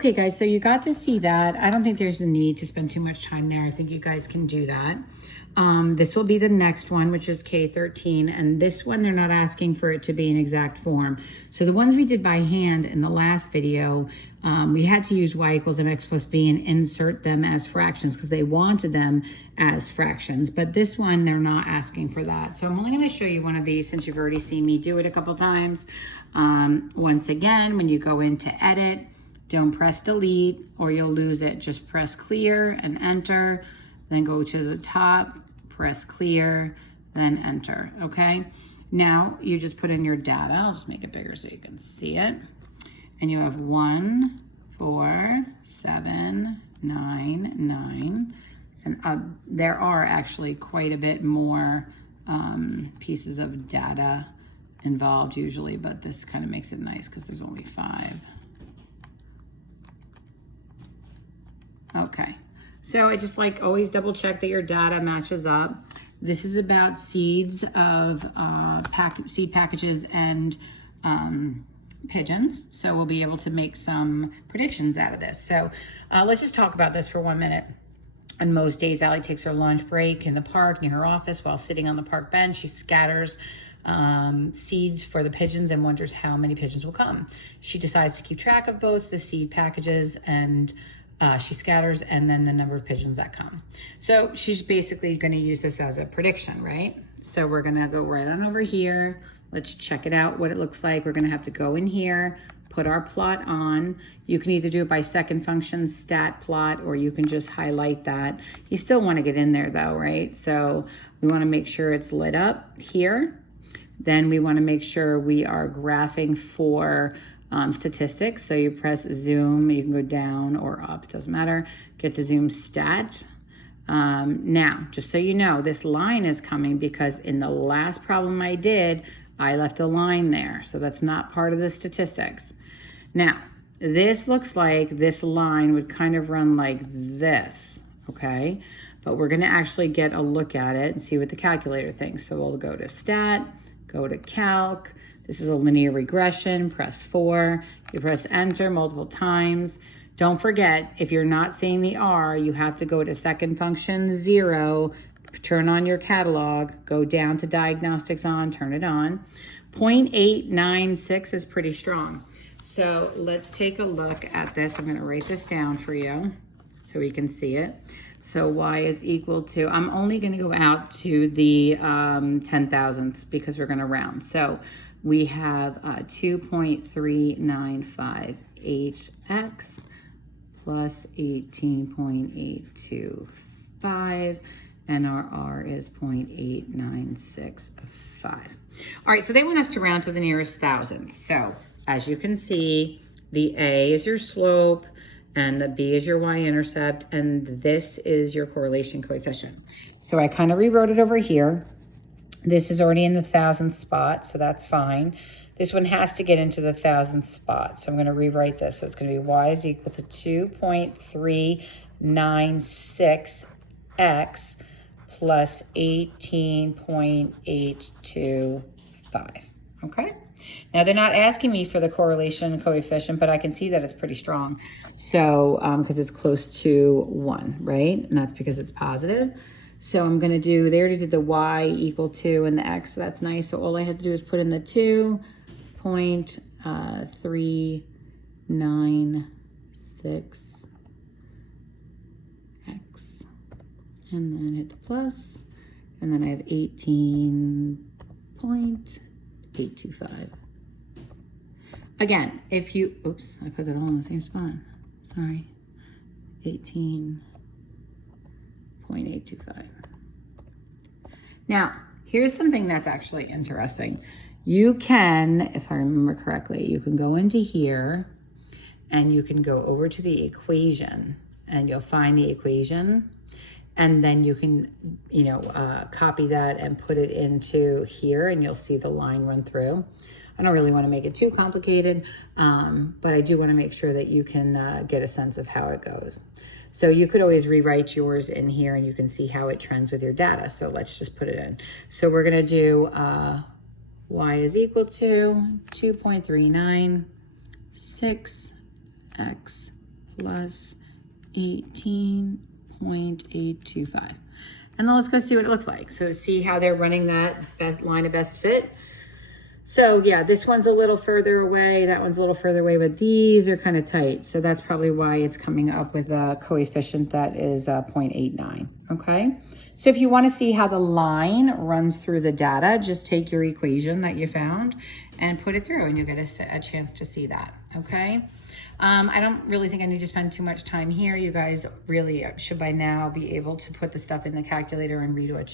Okay, guys, so you got to see that. I don't think there's a need to spend too much time there. I think you guys can do that. This will be the next one, which is K13. And this one, they're not asking for it to be an exact form. So the ones we did by hand in the last video, we had to use y equals mx plus b and insert them as fractions because they wanted them as fractions. But this one, they're not asking for that. So I'm only going to show you one of these since you've already seen me do it a couple times. Once again, when you go into edit, don't press delete or you'll lose it. Just press clear and enter, then go to the top, press clear, then enter, okay? Now you just put in your data. I'll just make it bigger so you can see it. And you have 1, 4, 7, 9, 9. And there are actually quite a bit more pieces of data involved usually, but this kind of makes it nice because there's only 5. Okay, so I just like always double check that your data matches up. This is about seeds of seed packages and pigeons. So we'll be able to make some predictions out of this. So let's just talk about this for 1 minute. On most days, Allie takes her lunch break in the park near her office. While sitting on the park bench, she scatters seeds for the pigeons and wonders how many pigeons will come. She decides to keep track of both the seed packages and she scatters and then the number of pigeons that come. So she's basically going to use this as a prediction, right? So we're going to go right on over here. Let's check it out, what it looks like. We're going to have to go in here, put our plot on. You can either do it by second function, stat plot, or you can just highlight that. You still want to get in there though, right? So we want to make sure it's lit up here. Then we want to make sure we are graphing for statistics. So you press zoom, you can go down or up, it doesn't matter. Get to zoom stat. Now, just so you know, this line is coming because in the last problem I did, I left a line there. So that's not part of the statistics. Now, this looks like this line would kind of run like this, okay? But we're gonna actually get a look at it and see what the calculator thinks. So we'll go to stat, go to calc. This is a linear regression, press 4. You press enter multiple times. Don't forget, if you're not seeing the R, you have to go to second function 0, turn on your catalog, go down to diagnostics on, turn it on. 0.896 is pretty strong. So let's take a look at this. I'm gonna write this down for you so we can see it. So y is equal to, I'm only gonna go out to the 10,000ths because we're gonna round. So we have 2.3958x plus 18.825, and our R is 0.8965. All right, so they want us to round to the nearest thousandth. So as you can see, the A is your slope, and the B is your y-intercept, and this is your correlation coefficient. So I kind of rewrote it over here. This is already in the 1,000th spot, so that's fine. This one has to get into the 1,000th spot, so I'm going to rewrite this. So it's going to be y is equal to 2.396x plus 18.825, okay? Now, they're not asking me for the correlation coefficient, but I can see that it's pretty strong. So, because it's close to 1, right? And that's because it's positive. So I'm going to do, they already did the y equal to and the x, so that's nice. So all I have to do is put in the 2.396x and then hit the plus, and then I have 18.825. Again, if you, oops, I put that all in the same spot. Sorry. 18.825. Now, here's something that's actually interesting. You can, if I remember correctly, you can go into here and you can go over to the equation and you'll find the equation, and then you can, copy that and put it into here and you'll see the line run through. I don't really want to make it too complicated, but I do want to make sure that you can get a sense of how it goes. So you could always rewrite yours in here and you can see how it trends with your data. So let's just put it in. So we're going to do y is equal to 2.396x plus 18.825. And then let's go see what it looks like. So see how they're running that line of best fit. So yeah, this one's a little further away, that one's a little further away, but these are kind of tight. So that's probably why it's coming up with a coefficient that is 0.89, okay? So if you want to see how the line runs through the data, just take your equation that you found and put it through and you'll get a chance to see that, okay? I don't really think I need to spend too much time here. You guys really should by now be able to put the stuff in the calculator and read what